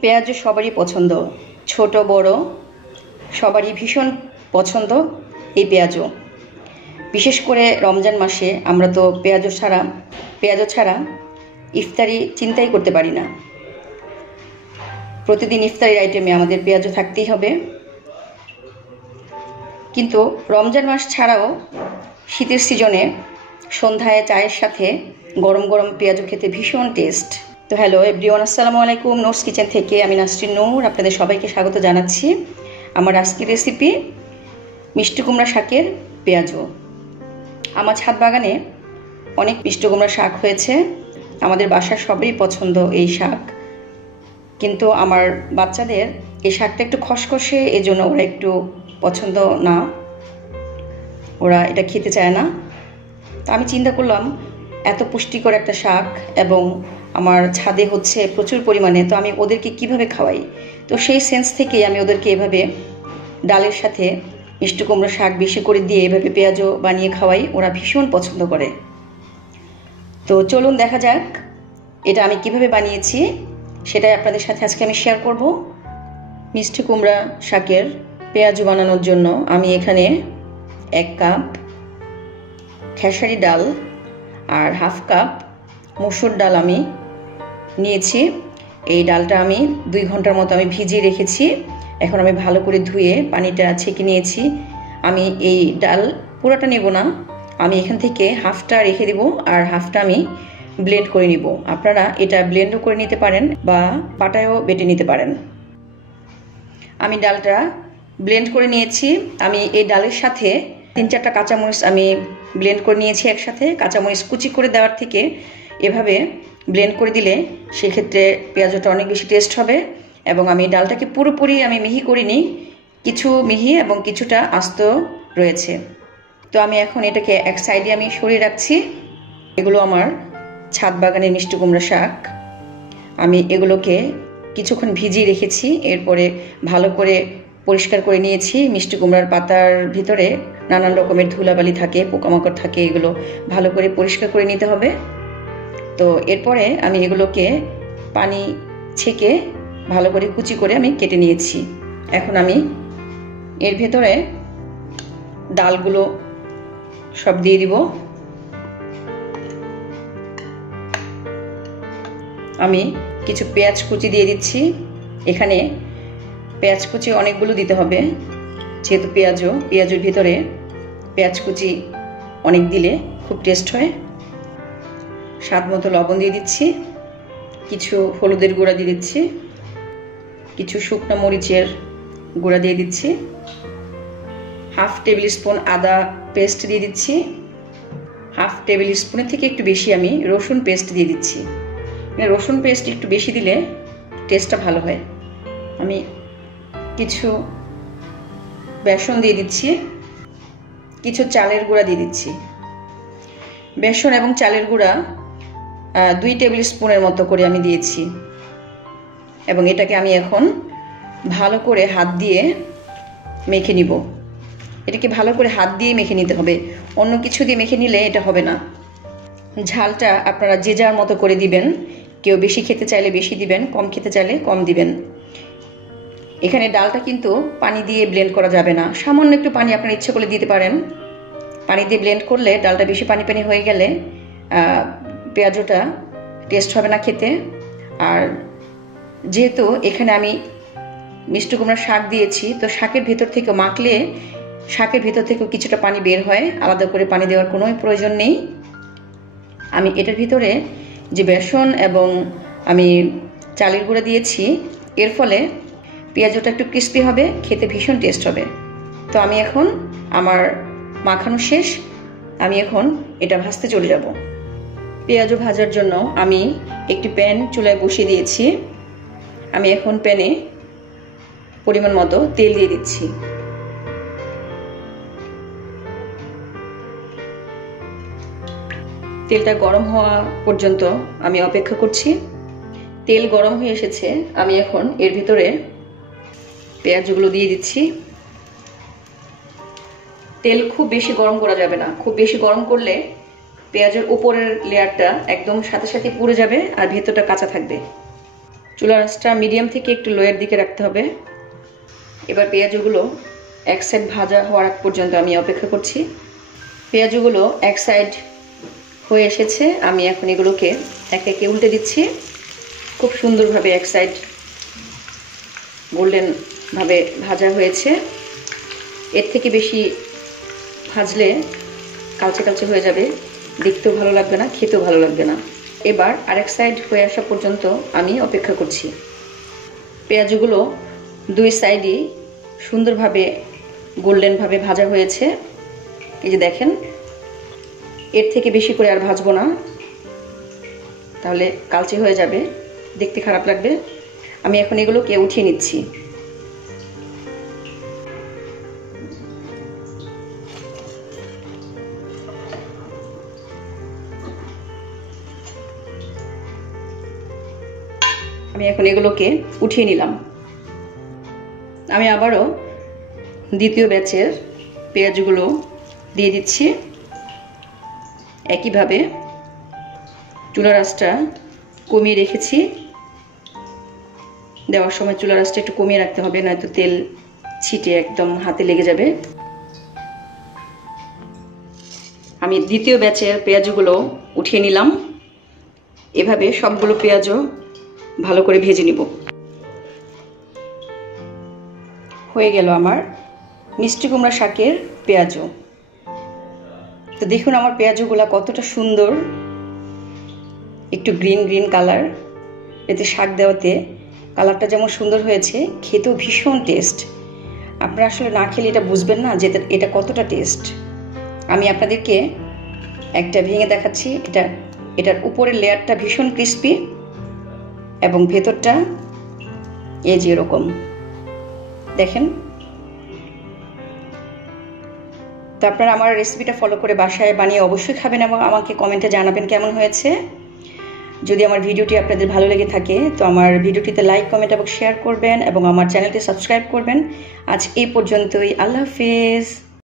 পেঁয়াজ সবারই পছন্দ, ছোট বড় সবারই ভীষণ পছন্দ এই পেঁয়াজও। বিশেষ করে রমজান মাসে আমরা তো পেঁয়াজ ছাড়া ইফতারি চিন্তাই করতে পারি না। প্রতিদিন ইফতারির আইটেমে আমাদের পেঁয়াজ থাকতেই হবে। কিন্তু রমজান মাস ছাড়াও শীতের সিজনে সন্ধ্যায় চায়ের সাথে গরম গরম পেঁয়াজ খেতে ভীষণ টেস্ট। তো হ্যালো এভরিওয়ান, আসসালামু আলাইকুম। নোস কিচেন থেকে আমি নাসরিন নূর আপনাদের সবাইকে স্বাগত জানাচ্ছি। আমার আজকের রেসিপি মিষ্টি কুমড়া শাকের পেঁয়াজু। আমার ছাদ বাগানে অনেক মিষ্টি কুমড়া শাক হয়েছে। আমাদের বাসার সবারই পছন্দ এই শাক, কিন্তু আমার বাচ্চাদের এই শাকটা একটু খসখসে, এই জন্য ওরা একটু পছন্দ না, ওরা এটা খেতে চায় না। তো আমি চিন্তা করলাম এত পুষ্টিকর একটা শাক এবং আমার ছাদে হচ্ছে প্রচুর পরিমাণে, তো আমি ওদেরকে কিভাবে খাওয়াই। তো সেই সেন্স থেকেই আমি ওদেরকে এভাবে ডালের সাথে মিষ্টি কুমড়ো শাক বেশি করে দিয়ে এভাবে পেঁয়াজও বানিয়ে খাওয়াই, ওরা ভীষণ পছন্দ করে। তো চলুন দেখা যাক এটা আমি কিভাবে বানিয়েছি, সেটাই আপনাদের সাথে আজকে আমি শেয়ার করব। মিষ্টি কুমড়া শাকের পেঁয়াজু বানানোর জন্য আমি এখানে 1 কাপ খেসারি ডাল আর হাফ কাপ মসুর ডাল আমি নিয়েছি। এই ডালটা আমি 2 ঘন্টার মতো আমি ভিজিয়ে রেখেছি। এখন আমি ভালো করে ধুয়ে পানিটা ছেঁকে নিয়েছি। আমি এই ডাল পুরোটা নেব না, আমি এখান থেকে হাফটা রেখে দেব আর হাফটা আমি ব্লেন্ড করে নিব। আপনারা এটা ব্লেন্ডও করে নিতে পারেন বা পাটায়ও বেটে নিতে পারেন। আমি ডালটা ব্লেন্ড করে নিয়েছি। আমি এই ডালের সাথে 3-4টা কাঁচামরিচ আমি ব্লেন্ড করে নিয়েছি একসাথে। কাঁচামরিচ কুচি করে দেওয়ার থেকে এভাবে ব্লেন্ড করে দিলে সেক্ষেত্রে পেঁয়াজটা অনেক বেশি টেস্ট হবে। এবং আমি ডালটাকে পুরোপুরি আমি মিহি করিনি, কিছু মিহি এবং কিছুটা আস্ত রয়েছে। তো আমি এখন এটাকে এক সাইডে আমি সরিয়ে রাখছি। এগুলো আমার ছাদ বাগানের মিষ্টি কুমড়া শাক। আমি এগুলোকে কিছুক্ষণ ভিজিয়ে রেখেছি, এরপরে ভালো করে পরিষ্কার করে নিয়েছি। মিষ্টি কুমড়ার পাতার ভিতরে নানান রকমের ধুলাবালি থাকে, পোকামাকড় থাকে, এগুলো ভালো করে পরিষ্কার করে নিতে হবে। তো এরপরে আমি এগুলোকে পানি ছেঁকে ভালো করে কুচি করে আমি কেটে নিয়েছি। এখন আমি এর ভেতরে ডালগুলো সব দিয়ে দিব। আমি কিছু পেঁয়াজ কুচি দিয়ে দিচ্ছি। এখানে পেঁয়াজ কুচি অনেকগুলো দিতে হবে, যেহেতু পেঁয়াজের ভিতরে পেঁয়াজ কুচি অনেক দিলে খুব টেস্ট হয়। স্বাদ মতো লবণ দিয়ে দিচ্ছি, কিছু হলুদের গুঁড়া দিয়ে দিচ্ছি, কিছু শুকনো মরিচের গুঁড়া দিয়ে দিচ্ছি, হাফ টেবিল স্পুন আদা পেস্ট দিয়ে দিচ্ছি, হাফ টেবিল স্পুনের থেকে একটু বেশি আমি রসুন পেস্ট দিয়ে দিচ্ছি। রসুন পেস্ট একটু বেশি দিলে টেস্টটা ভালো হয়। আমি কিছু বেসন দিয়ে দিচ্ছি, কিছু চালের গুঁড়া দিয়ে দিচ্ছি। বেসন এবং চালের গুঁড়া 2 টেবিল স্পুনের মতো করে আমি দিয়েছি। এবং এটাকে আমি এখন ভালো করে হাত দিয়ে মেখে নিব। এটাকে ভালো করে হাত দিয়ে মেখে নিতে হবে, অন্য কিছু দিয়ে মেখে নিলে এটা হবে না। ঝালটা আপনারা যে যার মতো করে দিবেন, কেউ বেশি খেতে চাইলে বেশি দিবেন, কম খেতে চাইলে কম দিবেন। এখানে ডালটা কিন্তু পানি দিয়ে ব্লেন্ড করা যাবে না, সামান্য একটু পানি আপনার ইচ্ছে করলে দিতে পারেন। পানি দিয়ে ব্লেন্ড করলে ডালটা বেশি পানি পানি হয়ে গেলে পেঁয়াজটা টেস্ট হবে না খেতে। আর যেহেতু এখানে আমি মিষ্টি কুমড়ার শাক দিয়েছি, তো শাকের ভেতর থেকে মাখলে শাকের ভেতর থেকেও কিছুটা পানি বের হয়, আলাদা করে পানি দেওয়ার কোনো প্রয়োজন নেই। আমি এটার ভিতরে যে বেসন এবং আমি চালের গুঁড়া দিয়েছি, এর ফলে পেঁয়াজটা একটু ক্রিস্পি হবে, খেতে ভীষণ টেস্ট হবে। তো আমি এখন আমার মাখানো শেষ, আমি এখন এটা ভাজতে চলে যাব। পেঁয়াজ ভাজার জন্য আমি একটি প্যান চুলায় বসিয়ে দিয়েছি। আমি এখন প্যানে পরিমাণ মতো তেল দিয়ে দিচ্ছি। তেলটা গরম হওয়া পর্যন্ত আমি অপেক্ষা করছি। তেল গরম হয়ে এসেছে, আমি এখন এর ভিতরে পেঁয়াজগুলো দিয়ে দিচ্ছি। তেল খুব বেশি গরম করা যাবে না, খুব বেশি গরম করলে পেঁয়াজের উপরের লেয়ারটা একদম সাথে সাথে পুড়ে যাবে আর ভেতরটা কাঁচা থাকবে। চুলার আঁচটা মিডিয়াম থেকে একটু লোয়ের দিকে রাখতে হবে। এবার পেঁয়াজগুলো এক সাইড ভাজা হওয়ার আগ পর্যন্ত আমি অপেক্ষা করছি। পেঁয়াজগুলো এক সাইড হয়ে এসেছে, আমি এখন এগুলোকে একে একে উল্টে দিচ্ছি। খুব সুন্দরভাবে এক সাইড গোল্ডেন ভাবে ভাজা হয়েছে। এর থেকে বেশি ভাজলে কালচে কালচে হয়ে যাবে, দেখতেও ভালো লাগবে না, খেতেও ভালো লাগবে না। এবার আরেক সাইড হয়ে আসা পর্যন্ত আমি অপেক্ষা করছি। পেঁয়াজগুলো দুই সাইডই সুন্দরভাবে গোল্ডেনভাবে ভাজা হয়েছে। এই যে দেখেন, এর থেকে বেশি করে আর ভাজবো না, তাহলে কালচে হয়ে যাবে, দেখতে খারাপ লাগবে। আমি এখন এগুলোকে উঠিয়ে নিচ্ছি। আমি এখন এগুলোকে উঠিয়ে নিলাম। আমি আবারও দ্বিতীয় ব্যাচের পেঁয়াজগুলো দিয়ে দিচ্ছি। একইভাবে চুলার আঁচটা কমিয়ে রেখেছি। দেওয়ার সময় চুলার আঁচটা একটু কমিয়ে রাখতে হবে, নয়তো তেল ছিটে একদম হাতে লেগে যাবে। আমি দ্বিতীয় ব্যাচের পেঁয়াজগুলো উঠিয়ে নিলাম। এভাবে সবগুলো পেঁয়াজও ভালো করে ভেজে নিব। হয়ে গেল আমার মিষ্টি কুমড়া শাকের পেঁয়াজও। তো দেখুন আমার পেঁয়াজগুলো কতটা সুন্দর, একটু গ্রিন গ্রিন কালার। এতে শাক দেওয়াতে কালারটা যেমন সুন্দর হয়েছে, খেতেও ভীষণ টেস্ট। আপনারা আসলে না খেলে এটা বুঝবেন না যে এটা কতটা টেস্ট। আমি আপনাদেরকে একটা ভেঙে দেখাচ্ছি। এটার উপরের লেয়ারটা ভীষণ ক্রিস্পি এবং ভেতরটা এই যে এরকম দেখেন। তো আপনারা আমার রেসিপিটা ফলো করে বাসায় বানিয়ে অবশ্যই খাবেন এবং আমাকে কমেন্টে জানাবেন কেমন হয়েছে। যদি আমার ভিডিওটি আপনাদের ভালো লেগে থাকে তো আমার ভিডিওটিতে লাইক, কমেন্ট এবং শেয়ার করবেন এবং আমার চ্যানেলটি সাবস্ক্রাইব করবেন। আজ এই পর্যন্তই। আল্লাহ হাফেজ।